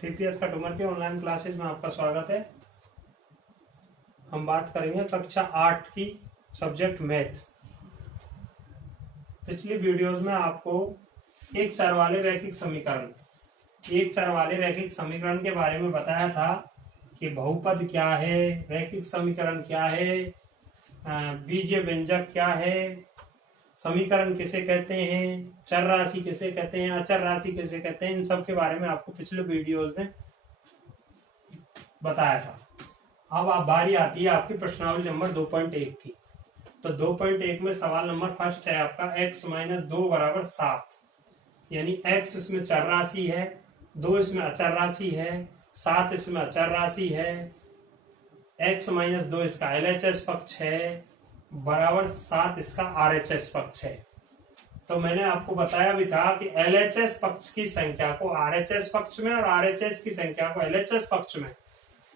TPS customer के online classes में आपका स्वागत है। हम बात करेंगे कक्षा 8 की सब्जेक्ट मैथ। पिछली वीडियोस में आपको एक चर वाले रैखिक समीकरण के बारे में बताया था कि बहुपद क्या है, रैखिक समीकरण क्या है, बीजीय व्यंजक क्या है, समीकरण किसे कहते हैं, चर राशि किसे कहते हैं, अचर राशि किसे कहते हैं, इन सब के बारे में आपको पिछले वीडियोस में बताया था। अब आप बारी आती है आपकी प्रश्नावली नंबर 2.1 की। तो 2.1 में सवाल नंबर फर्स्ट है आपका x - 2 = 7, यानी x इसमें चर राशि है, 2 इसमें अचर राशि है, 7 इसमें अचर राशि है। x - 2 इसका LHS पक्ष है, बराबर 7 इसका RHS पक्ष है। तो मैंने आपको बताया भी था कि LHS पक्ष की संख्या को RHS पक्ष में और RHS की संख्या को LHS पक्ष में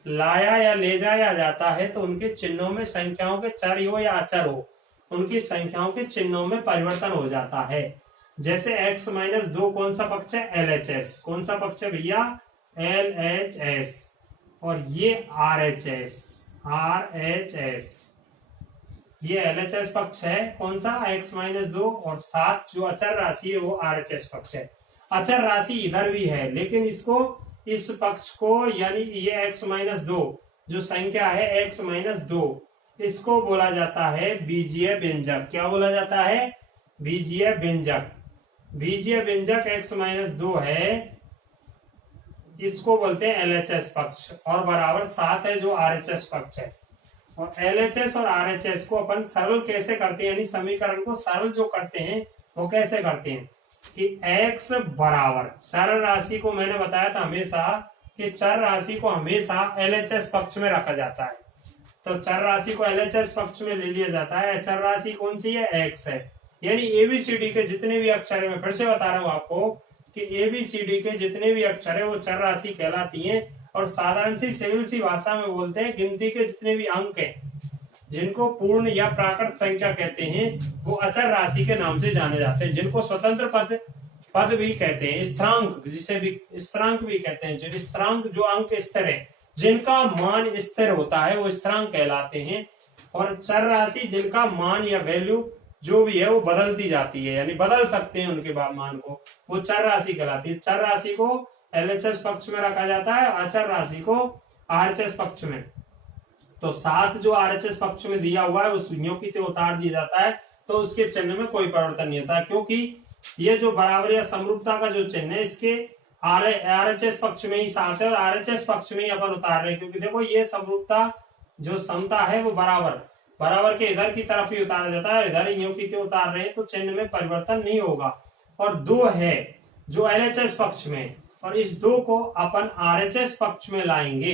लाया या ले जाया जाता है तो उनके चिन्हों में संख्याओं के चर हो या अचर हो, उनकी संख्याओं के चिन्हों में परिवर्तन हो जाता है। जैसे x - 2 कौन सा पक्ष है? LHS। कौन सा पक्ष है भैया? LHS। और ये RHS, ये LHS पक्ष है। कौन सा? x - 2। और 7 जो अचर राशि है वो RHS पक्ष है। अचर राशि इधर भी है, लेकिन इसको, इस पक्ष को, यानी ये x - 2 जो संख्या है x - 2, इसको बोला जाता है बीजीय व्यंजक। क्या बोला जाता है? बीजीय व्यंजक। बीजीय व्यंजक x - 2 है, इसको बोलते हैं LHS पक्ष, और बराबर 7 है जो RHS पक्ष है। और LHS और RHS को अपन सरल कैसे करते हैं, यानी समीकरण को सरल जो करते हैं वो कैसे करते हैं कि x बराबर चर राशि को, मैंने बताया था हमेशा कि चर राशि को हमेशा LHS पक्ष में रखा जाता है। तो चर राशि को LHS पक्ष में ले लिया जाता है। चर राशि कौन सी है? x है। यानी ABCD के जितने भी अक्षर है, मैं फिर से बता रहा हूं आपको कि ABCD के जितने भी अक्षर है वो चर राशि कहलाती है। और साधारण सी सिविल सी भाषा में बोलते हैं गिनती के जितने भी अंक हैं, जिनको पूर्ण या प्राकृत संख्या कहते हैं, वो अचर राशि के नाम से जाने जाते हैं। जिनको स्वतंत्र पद भी कहते हैं, स्थिरांक, जिसे भी स्थिरांक भी कहते हैं। जो स्थिरांक, जो अंक स्थिर है, जिनका मान स्थिर होता है, वो स्थिरांक कहलाते हैं। और चर राशि जिनका मान या वैल्यू जो भी है वो बदलती जाती है, यानी बदल सकते हैं उनके मान को, वो चर राशि कहलाती है। चर राशि को LHS पक्ष में रखा जाता है, अचर राशि को RHS पक्ष में। तो 7 जो RHS पक्ष में दिया हुआ है उस यूं की त्यों उतार दिया जाता है, तो उसके चिन्ह में कोई परिवर्तन नहीं होता, क्योंकि ये जो बराबर या समरूपता का जो चिन्ह है, इसके RHS पक्ष में ही 7 है और RHS पक्ष में ही अपन उतार रहे हैं। क्योंकि देखो ये समरूपता जो समता है वो बराबर के इधर की तरफ ही उतारा जाता है, इधर यूं की त्यों उतार रहे हैं, तो चिन्ह में परिवर्तन नहीं होगा। और 2 है जो LHS पक्ष में, और इस 2 को अपन RHS पक्ष में लाएंगे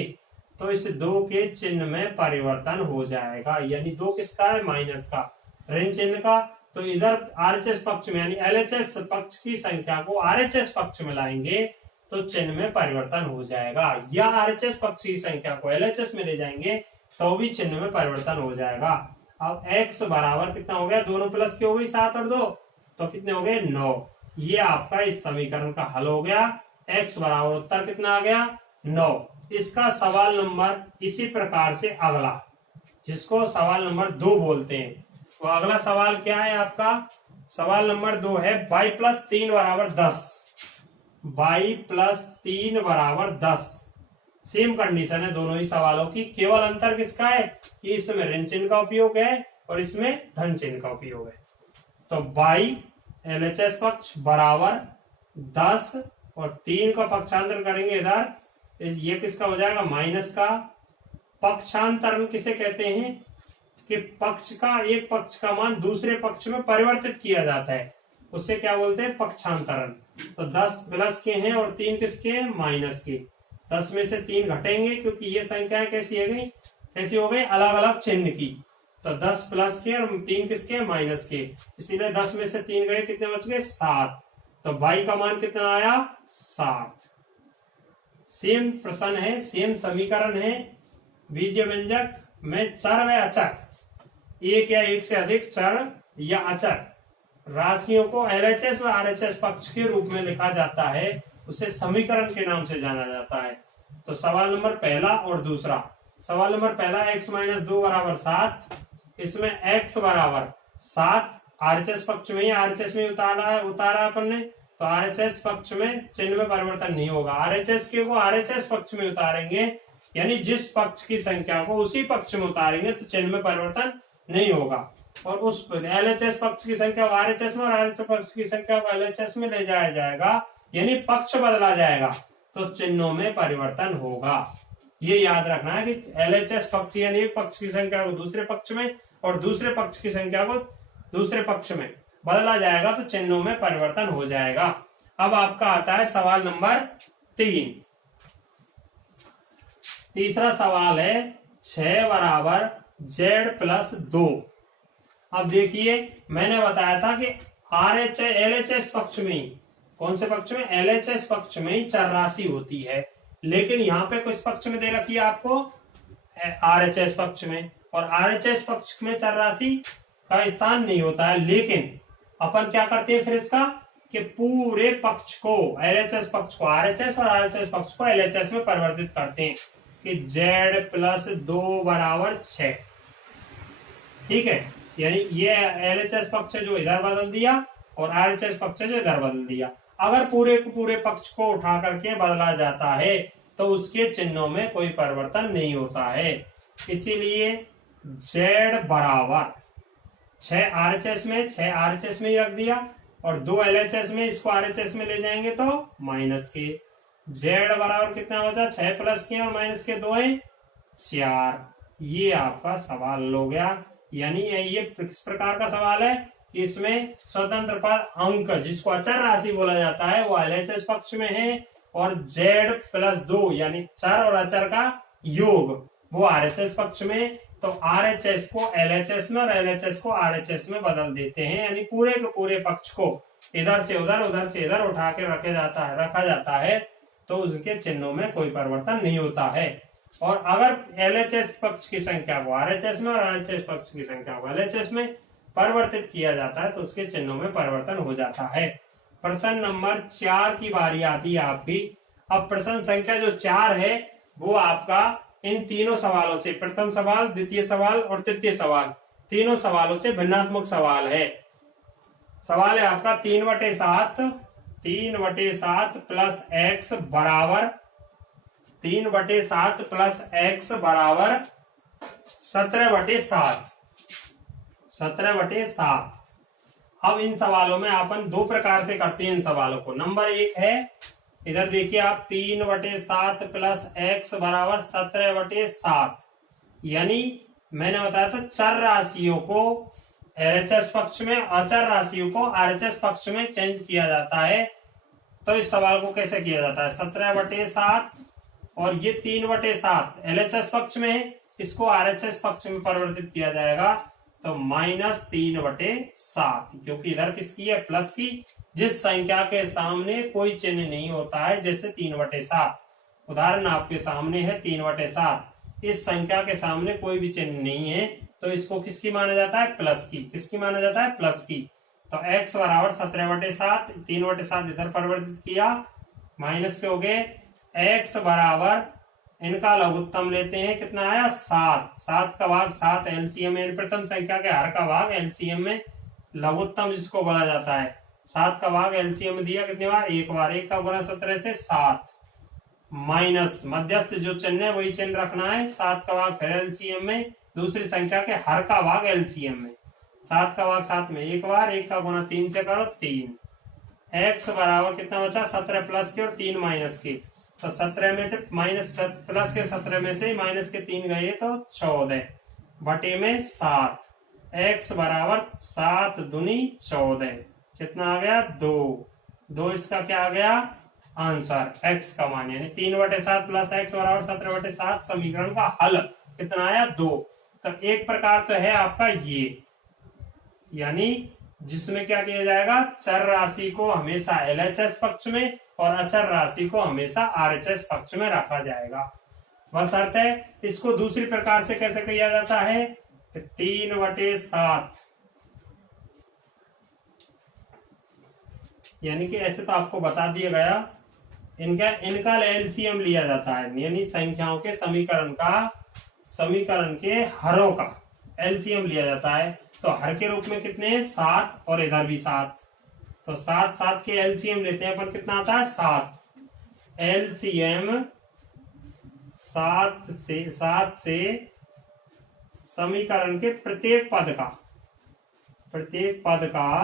तो इस 2 के चिन्ह में परिवर्तन हो जाएगा। यानी 2 किसका है? माइनस का, ऋण चिन्ह का। तो इधर RHS पक्ष में, यानी LHS पक्ष की संख्या को RHS पक्ष में लाएंगे तो चिन्ह में परिवर्तन हो जाएगा, या RHS पक्ष की संख्या को LHS में ले जाएंगे तो भी चिन्ह में परिवर्तन हो जाएगा। अब x बराबर कितना हो गया? दोनों प्लस के हो गई 7 और 2, तो कितने हो गए? 9। ये आपका इस समीकरण का हल हो गया। x बराबर, उत्तर कितना आ गया? 9। इसका सवाल नंबर इसी प्रकार से अगला, जिसको सवाल नंबर 2 बोलते हैं, वो अगला सवाल क्या है आपका? सवाल नंबर 2 है y + 3 = 10। y + 3 = 10। सेम कंडीशन है दोनों ही सवालों की, केवल अंतर किसका है कि इसमें ऋण चिन्ह का उपयोग है और इसमें धन चिन्ह का उपयोग है। तो y LHS पक्ष बराबर 10 और 3 का पक्षांतर करेंगे इधर, ये किसका हो जाएगा? माइनस का। पक्षांतरण किसे कहते हैं कि पक्ष का, एक पक्ष का मान दूसरे पक्ष में परिवर्तित किया जाता है, उससे क्या बोलते हैं? पक्षांतरण। तो 10 प्लस के हैं और 3 किसके हैं? माइनस के। 10 में से 3 घटेंगे, क्योंकि ये संख्याएं कैसी हो गई? अलग अलग चिन्ह की। तो 10 प्लस के और 3 किसके? माइनस के। इसीलिए 10 में से 3 गए, कितने बच गए? 7। तो y का मान कितना आया? 7। सेम प्रश्न है, सेम समीकरण है। बीजीय व्यंजक में चर व अचर, एक या एक से अधिक चर या अचर राशियों को LHS व RHS पक्ष के रूप में लिखा जाता है। उसे समीकरण के नाम से जाना जाता है। तो सवाल नंबर पहला और दूसरा, सवाल नंबर पहला x माइनस 2 बराबर 7, इसमें x बराबर 7 आरएचएस पक्ष में, आरएचएस में उतारा अपन ने, तो आरएचएस पक्ष में चिन्ह में परिवर्तन नहीं होगा। आरएचएस के को आरएचएस पक्ष में उतारेंगे, यानी जिस पक्ष की संख्या को उसी पक्ष में उतारेंगे तो चिन्ह में परिवर्तन नहीं होगा। और उस एलएचएस पक्ष की संख्या को आरएचएस में और आरएचएस पक्ष की संख्या को एलएचएस में ले जाया जाएगा, यानी पक्ष बदला जाएगा तो चिन्हों में परिवर्तन होगा। ये याद रखना है कि एलएचएस पक्ष यानी एक पक्ष की संख्या को दूसरे पक्ष में और दूसरे पक्ष की संख्या को दूसरे पक्ष में बदला जाएगा तो चिन्हों में परिवर्तन हो जाएगा। अब आपका आता है सवाल नंबर 3। तीसरा सवाल है 6 बराबर z+2। अब देखिए मैंने बताया था कि एलएचएस पक्ष में, कौन से पक्ष में, एलएचएस पक्ष में चर राशि होती है, लेकिन यहाँ पे किस पक्ष में दे रखी है आपको, आरएचएस पक्ष में, और आरएचएस पक्ष में चर राशि का स्थान नहीं होता है। लेकिन अपन क्या करते हैं फिर इसका, कि पूरे पक्ष को, एलएचएस पक्ष को आरएचएस और आरएचएस पक्ष को एलएचएस में परिवर्तित करते हैं कि z+2 बराबर 6। ठीक है, यानी ये एलएचएस पक्ष जो इधर बदल दिया और आरएचएस पक्ष जो इधर बदल दिया। अगर पूरे को पूरे पक्ष को उठा करके बदला जाता है तो उसके चिन्हों में कोई परिवर्तन नहीं होता है। इसीलिए z बराबर 6 आरएचएस में, 6 आरएचएस में ही रख दिया और 2 एलएचएस में, इसको आरएचएस में ले जाएंगे तो माइनस के, z बराबर कितना बचा, 6 प्लस के और माइनस के 2 है 4। ये आपका सवाल हो गया। यानी ये किस प्रकार का सवाल है कि इसमें स्वतंत्र पद अंक, जिसको अचर राशि बोला जाता है, वो एलएचएस पक्ष में है, और z+2 यानी चर और अचर का योग वो आरएचएस पक्ष में। तो आरएचएस को एलएचएस में और एलएचएस को आरएचएस में बदल देते हैं, यानी पूरे के पूरे पक्ष को इधर से उधर, उधर से इधर उठा के रखा जाता है तो उनके चिन्हों में कोई परिवर्तन नहीं होता है। और अगर एलएचएस पक्ष की संख्या को आरएचएस में और आरएचएस पक्ष की संख्या को एलएचएस में परिवर्तित किया जाता है तो उसके चिन्हों में परिवर्तन हो जाता है। प्रश्न नंबर 4 की बारी आती है आपकी। अब प्रश्न संख्या जो 4 है वो आपका इन तीनों सवालों से, प्रथम सवाल, द्वितीय सवाल और तृतीय सवाल, तीनों सवालों से भिन्नात्मक सवाल है। सवाल है आपका 3/7 प्लस x बराबर 3/7 प्लस x बराबर 17/7। अब इन सवालों में अपन दो प्रकार से करते हैं इन सवालों को। नंबर 1 है, इधर देखिए आप 3/7 प्लस x बराबर 17/7, यानी मैंने बताया था चर राशियों को एलएचएस पक्ष में, अचर राशियों को आरएचएस पक्ष में चेंज किया जाता है। तो इस सवाल को कैसे किया जाता है, 17/7 और ये 3/7 एलएचएस पक्ष में है, इसको आरएचएस पक्ष में परिवर्तित किया जाएगा तो -3/7, क्योंकि इधर किसकी है, प्लस की। जिस संख्या के सामने कोई चिन्ह नहीं होता है, जैसे 3/7 उदाहरण आपके सामने है 3/7, इस संख्या के सामने कोई भी चिन्ह नहीं है तो इसको किसकी माना जाता है, प्लस की। किसकी माना जाता है, प्लस की। तो x बराबर 17/7, 3/7 इधर परिवर्तित किया, माइनस के हो गए। x बराबर इनका लघुत्तम लेते हैं, कितना आया 7, 7 का भाग 7 एलसीएम में, प्रथम संख्या के हर का भाग एलसीएम में लघुत्तम जिसको बोला जाता है, 7 का भाग एलसीएम में दिया कितने बार, एक बार, 1 का गुना 17 से 7, माइनस मध्यस्थ जो चिन्ह है वही चिन्ह रखना है, 7 का भाग फिर एलसीएम में, दूसरी संख्या के हर का भाग एलसीएम में, 7 का भाग 7 में एक बार, 1 का गुना 3 से करो 3। x बराबर कितना बचा, 17 प्लस के और 3 माइनस के, तो 17 में थे माइनस प्लस के 17 में से माइनस के 3 गए तो 14 बटे में 7। x बराबर 7 दूनी 14, कितना आ गया 2। इसका क्या आ गया आंसर, x का मान, यानी 3/7 प्लस x बराबर 17/7 समीकरण का हल कितना आया 2। तो एक प्रकार तो है आपका ये, यानी जिसमें क्या किया जाएगा, चर राशि को हमेशा एलएचएस पक्ष में और अचर राशि को हमेशा आरएचएस पक्ष में रखा जाएगा। बस अर्थ है। इसको दूसरी प्रकार से कैसे किया जाता है, 3/7, यानी कि ऐसे तो आपको बता दिया गया इनका इनका एलसीएम लिया जाता है, यानी संख्याओं के समीकरण के हरों का एलसीएम लिया जाता है। तो हर के रूप में कितने हैं? 7 और इधर भी 7। तो 7 के एलसीएम लेते हैं अपन, कितना आता है? 7। एलसीएम 7 से समीकरण के प्रत्येक पद का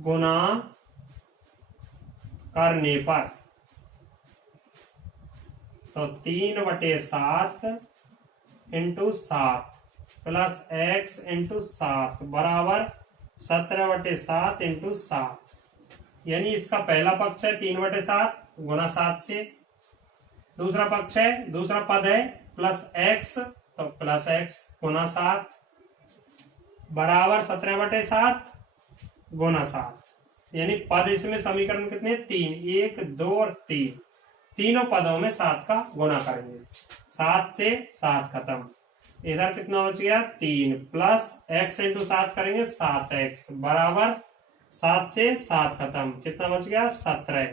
गुना करने पर, तो 3/7 इंटू 7 प्लस x इंटू 7 बराबर 17/7 इंटू 7। यानी इसका पहला पक्ष है 3/7 गुना 7 से, दूसरा पद है प्लस x, तो प्लस x गुना 7 बराबर 17/7 गुना 7। यानी पद इसमें समीकरण कितने? 3, 1, 2 और 3। तीनों पदों में 7 का गुना करेंगे। 7 से 7 खत्म, इधर कितना बच गया? 3 प्लस x इंटू 7 करेंगे 7x बराबर 7 से 7 खत्म, कितना बच गया? 17।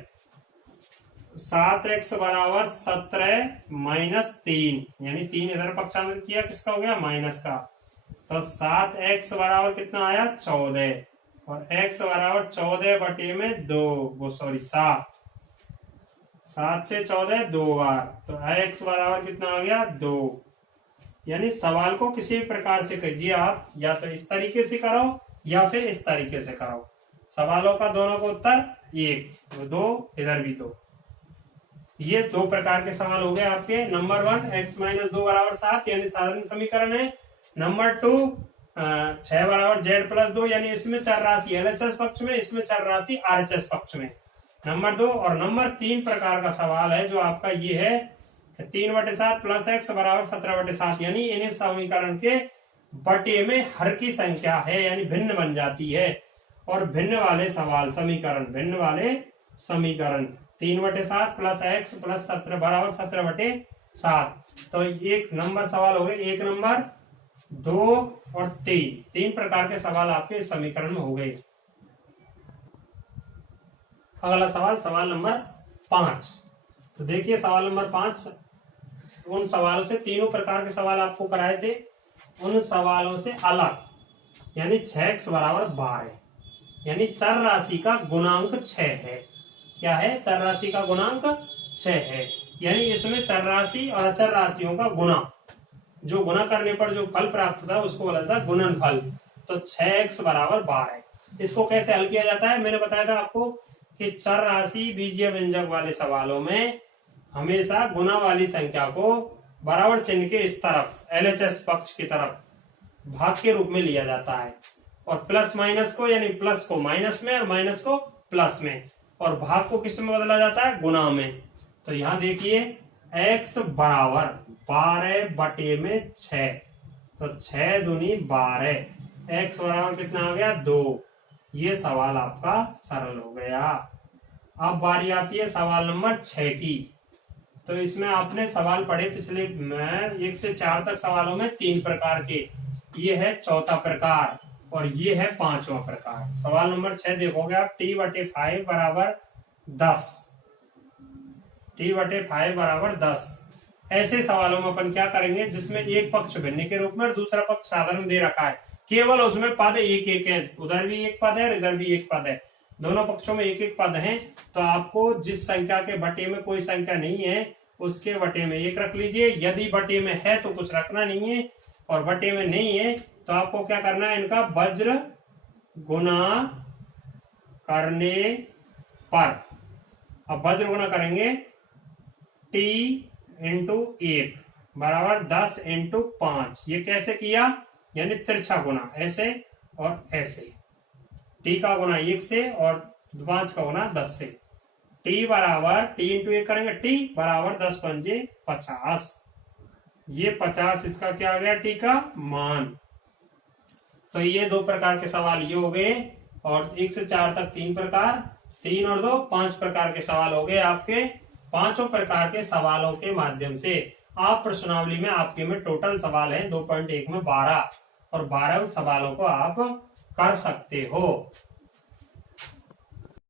7x बराबर 17 माइनस 3, यानी 3 इधर पक्षांतर किया, किसका हो गया? माइनस का। तो 7x बराबर कितना आया? 14, और x बराबर 14/2 सॉरी 7। 7 से 14 2 बार, तो x बराबर कितना आ गया? 2। यानी सवाल को किसी भी प्रकार से कीजिए आप, या तो इस तरीके से करो या फिर इस तरीके से करो। सवालों का दोनों का उत्तर 1, 2, इधर भी 2। ये 2 प्रकार के सवाल हो गए आपके। नंबर 1 x-2 बराबर 7 यानी साधारण समीकरण है। नंबर 2 6 बराबर z+2 यानी इसमें चर राशि एलएचएस पक्ष में, इसमें चर राशि आरएचएस पक्ष में। नंबर 2 और नंबर 3 प्रकार का सवाल है जो आपका ये है 3/7 प्लस x बराबर 17/7, यानी इन्हें समीकरण के बटे में हर की संख्या है, यानी भिन्न बन जाती है। और भिन्न वाले समीकरण 3/7 प्लस x प्लस 17 बराबर 17/7। तो एक नंबर सवाल हो गए, 1 नंबर, 2 और 3 प्रकार के सवाल आपके इस समीकरण में हो गए। अगला सवाल नंबर 5। तो देखिए सवाल नंबर 5, उन सवालों से तीनों प्रकार के सवाल आपको कराए थे, उन सवालों से अलग, यानी 6x बराबर 12, यानी चर राशि का गुणांक 6 है। क्या है? चर राशि का गुणांक 6 है, यानी इसमें चर राशि और अचर राशियों का गुणा, जो गुणा करने पर जो फल प्राप्त होता है उसको बोला जाता है गुणनफल। तो 6x बराबर 12। इसको कैसे हल किया जाता है? मैंने बताया था आपको कि चर राशि बीजीय व्यंजक वाले सवालों में हमेशा गुना वाली संख्या को बराबर चिन्ह के इस तरफ एलएचएस पक्ष की तरफ भाग के रूप में लिया जाता है, और प्लस माइनस को, यानी प्लस को माइनस में और माइनस को प्लस में, और भाग को किस में बदला जाता है? गुना में। तो यहां देखिए x बराबर 12/6, तो 6 दूनी 12, x बराबर कितना आ गया? 2। ये सवाल आपका सरल हो गया। अब बारी आती है सवाल नंबर 6 की। तो इसमें आपने सवाल पढ़े पिछले 1 से 4 तक सवालों में 3 प्रकार के, ये है चौथा प्रकार और ये है 5वां प्रकार। सवाल नंबर 6 देखोगे आप, t/5 बराबर 10, t/5 बराबर 10। ऐसे सवालों में अपन क्या करेंगे जिसमें एक पक्ष भिन्न के रूप में और दूसरा पक्ष साधारण दे रखा है, केवल उसमें पद एक एक है, उधर भी एक पद है और इधर भी एक पद है, दोनों पक्षों में एक एक पद है। तो आपको जिस संख्या के बटे में कोई संख्या नहीं है उसके बटे में 1 रख लीजिए, यदि बटे में है तो कुछ रखना नहीं है, और बटे में नहीं है तो आपको क्या करना है? इनका वज्र गुना करने पर, अब वज्र गुना करेंगे t इंटू 1 बराबर 10 इंटू 5। ये कैसे किया? यानी तिरछा गुना, ऐसे और ऐसे, t का गुना 1 से और 5 का गुना 10 से। t बराबर t इंटू 1 करेंगे, t बराबर 10 पंजे 50, ये 50 इसका क्या आ गया? t का मान। तो ये 2 प्रकार के सवाल ये हो गए, और 1 से 4 तक 3 प्रकार, 3 और 2 5 प्रकार के सवाल हो गए आपके। 5 प्रकार के सवालों के माध्यम से आप प्रश्नावली में आपके में टोटल सवाल है 2.1 में 12, और 12 सवालों को आप कर सकते हो।